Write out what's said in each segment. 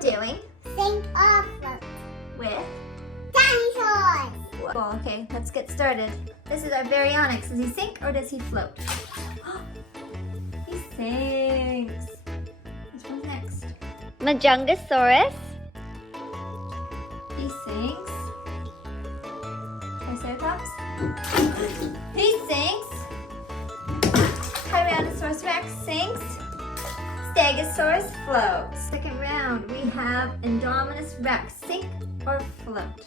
doing Sink or float with... dinosaurs. Well, okay, let's get started. This is our baryonyx. Does he sink or does he float? He sinks. Which one's next? Majungasaurus, He sinks. Triceratops. He sinks. Tyrannosaurus Rex sinks. Stegosaurus floats. Second round, we have Indominus Rex. Sink or float?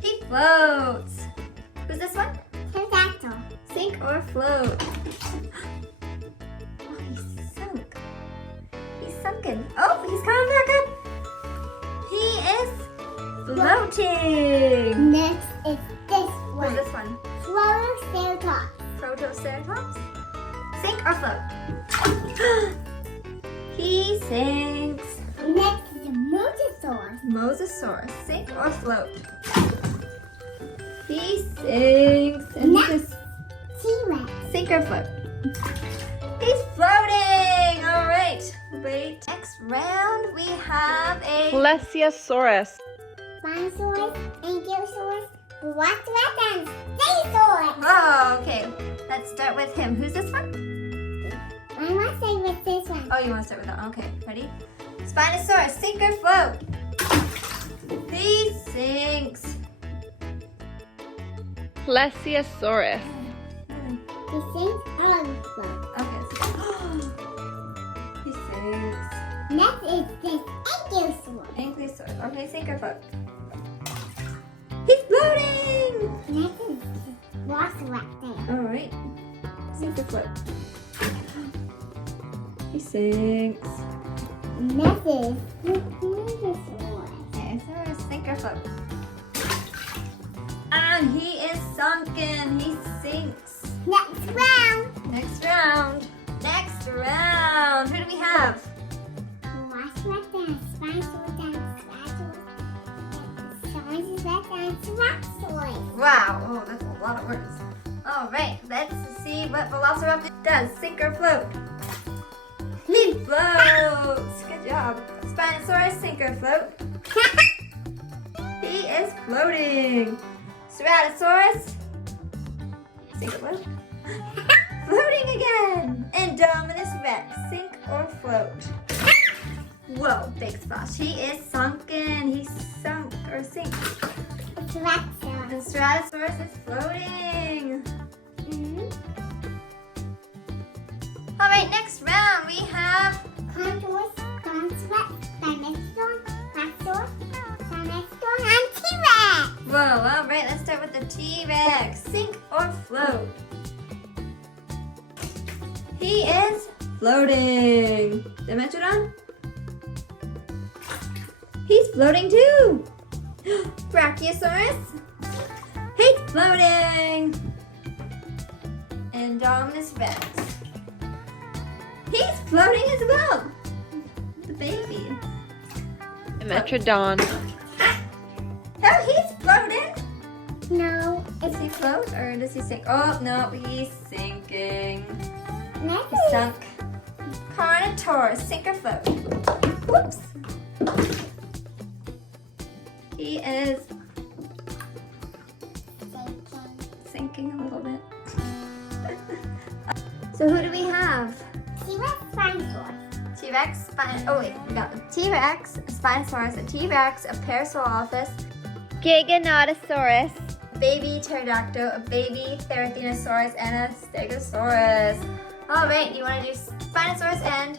He floats. Who's this one? Pterodactyl. Sink or float? Oh, he's sunk. He's sunken. Oh, he's coming back up. He is floating. Next is this What's one. this one? Triceratops. Protoceratops? Sink or float? He sinks. Next is Mosasaurus. Mosasaurus. Sink or float? He sinks. And Next. this T-Rex. sink or float? He's floating. All right. Wait. Next round we have a Plesiosaurus, Spinosaurus. Ankylosaurus. Brachiosaurus. And Dinosaurs. Oh, okay. Let's start with him. Who's this one? I want to say with this one. Oh, you want to start with that? Okay. Ready? Spinosaurus. Sink or float? He sinks. Plesiosaurus, He sinks on float. Okay. He sinks. Next is this Ankylosaurus. Ankylosaurus. Okay, sink or float? He's floating! Next is this Velociraptor. All right. Sink or float? He sinks. Next is this Dinosaur. Dinosaurus. Sink or float? And he is sunken. He sinks. Next round. Next round. Next round. Who do we have? Velociraptor and Spinosaurus and Spinosaurus and Spinosaurus. Wow. Oh, that's a lot of words. All right. Let's see what Velociraptor does. Sink or float? He floats. Good job. Spinosaurus. Sink or float? He is floating. Ceratosaurus. Sink or float? Floating again. Indominus Rex. Sink or float? Whoa, big splash. He is sunken. He's sunk or sink. Tractor. The Ceratosaurus is floating. All right, next round we have Carnotaurus, Dinosaur, Dinosaur, Raptor, Dinosaur, and T-Rex. Whoa, all right, let's start with the T-Rex. Sink or float? He is floating. Dimetrodon? He's floating too. Brachiosaurus? He's floating. Indominus Rex. He's floating as well. The baby. Dimetrodon, Oh, he's floating. No, Does he float or does he sink? Oh, no, he's sinking. next He is sunk. Carnotaurus, sink or float? Whoops. He is sinking a little bit. So who do we have? T-Rex, Spinosaurus. T-Rex, oh wait, we got the T-Rex, Spinosaurus, a T-Rex, a Parasaurolophus, Giganotosaurus, baby pterodactyl, a baby Therizinosaurus, and a Stegosaurus. All right, you want to do Spinosaurus and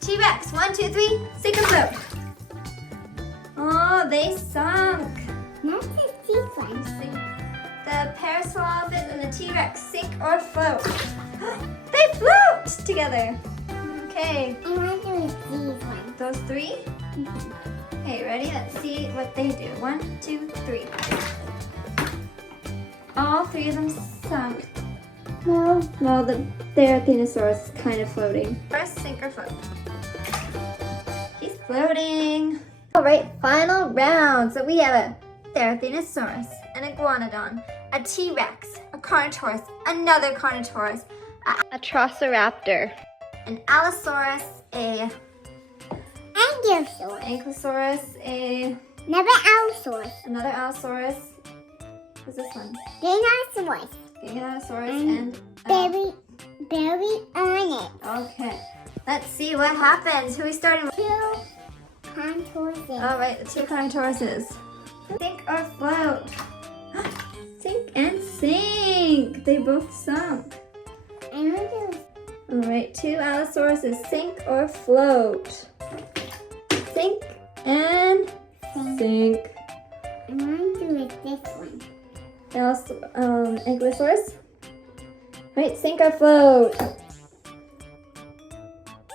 T-Rex? 1, 2, 3, sink or float? Oh, they sunk. Next is T-Rex. Sink. The Parasaurolophus and the T-Rex, sink or float? They float together. Okay, I want to do these ones. those three. Okay, ready? Let's see what they do. 1, 2, 3. All three of them sunk. No. Well, the Therizinosaurus is kind of floating. First, sink or float? He's floating. All right, final round. So we have a Therizinosaurus, an Iguanodon, a T-Rex, a Carnotaurus, another Carnotaurus, a Triceratops, an Allosaurus, a Ankylosaurus. Ankylosaurus, Another Allosaurus. another Allosaurus. What's this one? Dinosaurs. Giganotosaurus and Berry on it. okay. Let's see what happens. Who are we starting with? 2 Carnotaurus. All right, the 2 Carnotauruses. Sink or float? Sink and sink. They both sunk. I'm going to All right, 2 Allosauruses. Sink or float? Sink and sink. I'm going to do this one. Ankylosaurus. Right, sink or float?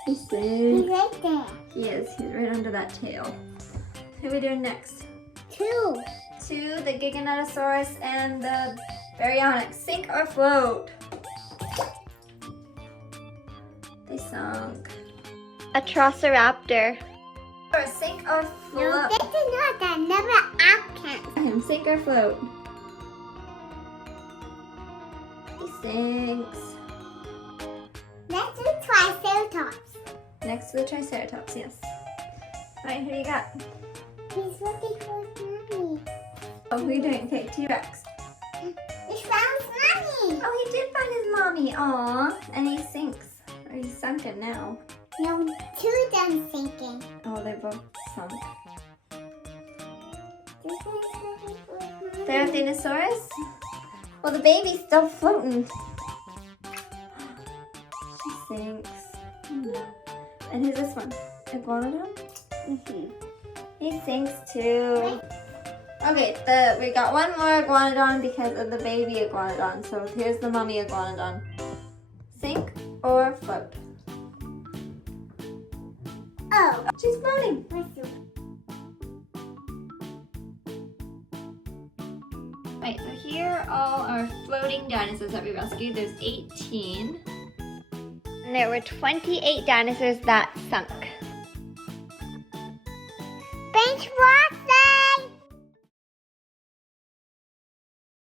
He He's sinks. right there. He is. He's right under that tail. Who are we doing next? 2. 2, the Giganotosaurus and the Baryonyx. Sink or float? They sunk. A Triceratops. Or sink or No, float? this is not another outcome. Sink or float? He sinks. Let's do Triceratops. Next to the Triceratops, yes. Alright, who do you got? He's looking for his mommy. Oh, who are you doing? Okay, T-Rex. He found mommy. Oh, he did find his mommy. Aw. And he sinks. Or he's sunken now. No, 2 of them sinking. Oh, they both sunk. This one's looking for his mommy. Dinosaurs? Well, the baby's still floating. She sinks. And who's this one? Iguanodon? Mm-hmm. He sinks too. Okay, we got one more Iguanodon because of the baby Iguanodon. So here's the mummy Iguanodon. Sink or float? Oh. She's floating. Let's do it. Right, so here are all our floating dinosaurs that we rescued. There's 18. And there were 28 dinosaurs that sunk. Thanks for